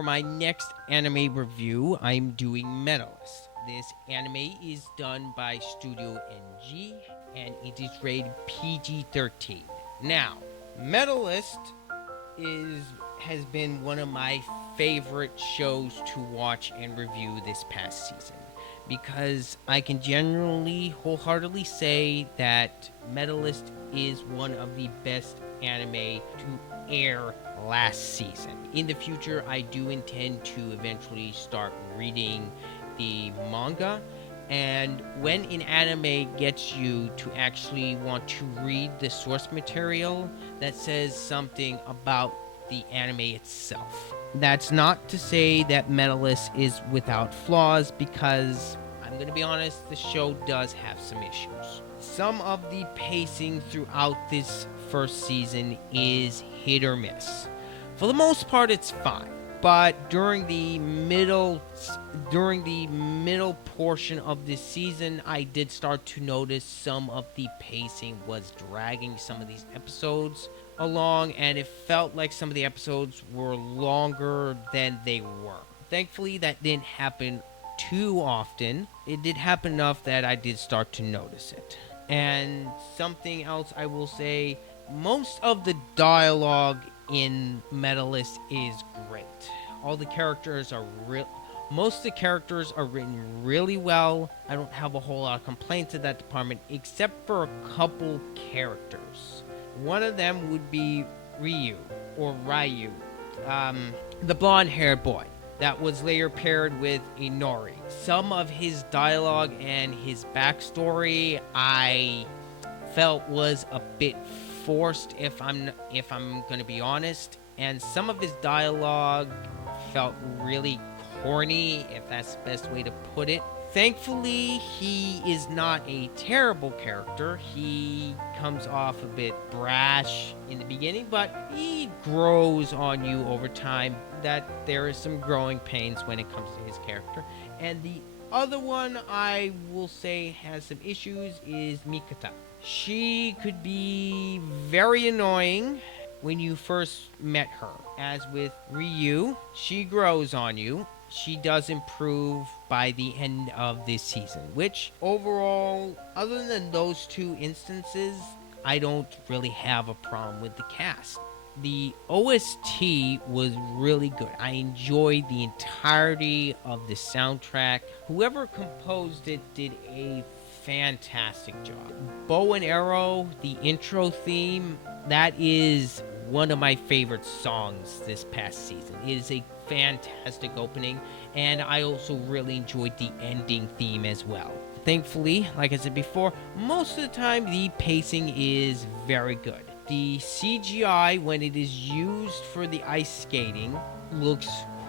for my next anime review, I'm doing Medalist. This anime is done by Studio NG and it is rated PG-13. Now, Medalist is has been one of my favorite shows to watch and review this past season because I can generally wholeheartedly say that Medalist is one of the best anime to air last season. In the future, I do intend to eventually start reading the manga, and when an anime gets you to actually want to read the source material, that says something about the anime itself. That's not to say that Medalist is without flaws, because I'm going to be honest, the show does have some issues. Some of the pacing throughout this first season is hit or miss. For the most part, it's fine. But during the middle portion of this season, I did start to notice some of the pacing was dragging some of these episodes along, and it felt like some of the episodes were longer than they were. Thankfully, that didn't happen too often. It did happen enough that I did start to notice it. And something else I will say, most of the dialogue in Medalist is great. All the characters are real. Most of the characters are written really well. I don't have a whole lot of complaints in that department, except for a couple characters. One of them would be Ryu, the blonde-haired boy that was later paired with Inori. Some of his dialogue and his backstory I felt was a bit forced, if I'm going to be honest, and some of his dialogue felt really corny, if that's the best way to put it. Thankfully, he is not a terrible character. He comes off a bit brash in the beginning, but he grows on you over time. That there is some growing pains when it comes to his character. And the other one I will say has some issues is Mikata. She could be very annoying when you first met her. As with Ryu, she grows on you. She does improve by the end of this season, which overall, other than those two instances, I don't really have a problem with the cast. The OST was really good. I enjoyed the entirety of the soundtrack. Whoever composed it did a fantastic job. Bow and Arrow, the intro theme, that is one of my favorite songs this past season. It is a fantastic opening, and I also really enjoyed the ending theme as well. Thankfully, like I said before, most of the time the pacing is very good. The CGI, when it is used for the ice skating, looks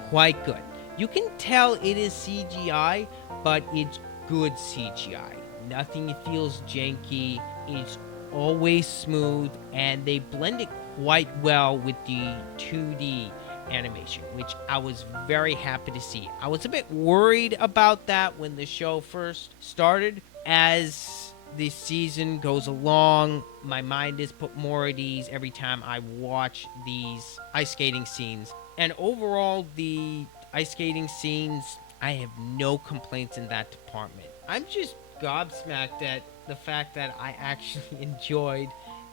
quite good. You can tell it is CGI, but it's good CGI. Nothing feels janky. It's always smooth, and they blend it quite well with the 2D animation, which I was very happy to see. I was a bit worried about that when the show first started. As the season goes along, my mind is put more at ease every time I watch these ice skating scenes. And overall, the ice skating scenes, I have no complaints in that department. I'm just gobsmacked at the fact that I actually enjoyed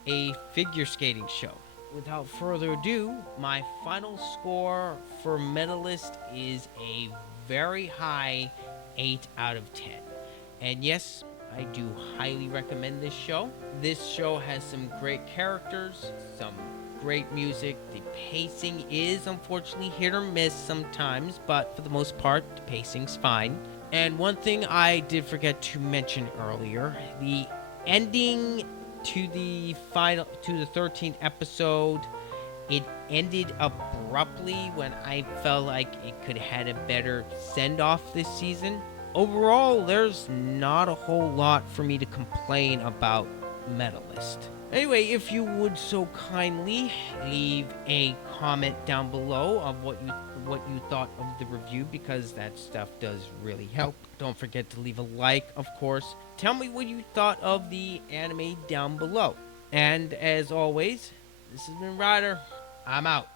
a figure skating show. Without further ado, my final score for Medalist is a very high 8 out of 10. And yes, I do highly recommend this show. This show has some great characters, some great music. The pacing is unfortunately hit or miss sometimes, but for the most part, the pacing's fine. And one thing I did forget to mention earlier, the ending to the 13th episode, it ended abruptly when I felt like it could have had a better send-off this season. Overall, there's not a whole lot for me to complain about Medalist. Anyway, if you would so kindly leave a comment down below of what you thought of the review, because that stuff does really help. Don't forget to leave a like, of course. Tell me what you thought of the anime down below. And as always, this has been Ryder. I'm out.